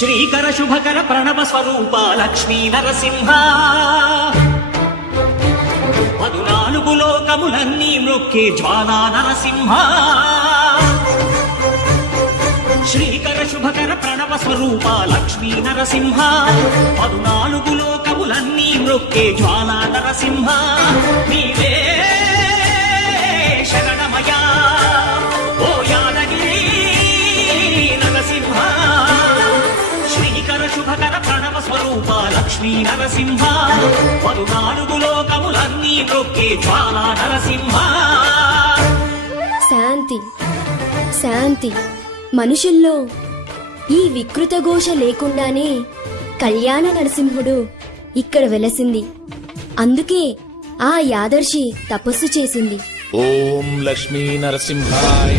శ్రీకర శుభకర ప్రణవ స్వరూప లక్ష్మీ నరసింహ 14 లోకములన్నీ మ్రొక్కే జ్వాలా నరసింహ శ్రీకర శుభకర ప్రణవ స్వరూప లక్ష్మీ నరసింహ 14 లోకములన్నీ మ్రొక్కే జ్వాలా నరసింహ నీవే శరణమయా ఓ యాదగిరి నరసింహ శ్రీకర శుభకర ప్రణవ స్వరూప లక్ష్మీ నరసింహ 14 లోకములన్నీ మ్రొక్కే జ్వాలా నరసింహ. శాంతి శాంతి. మనుషుల్లో ఈ వికృత ఘోష లేకుండానే కళ్యాణ నరసింహుడు ఇక్కడ వెలసింది. అందుకే ఆ యాదర్శి తపస్సు చేసింది. ఓం లక్ష్మీ నరసింహాయ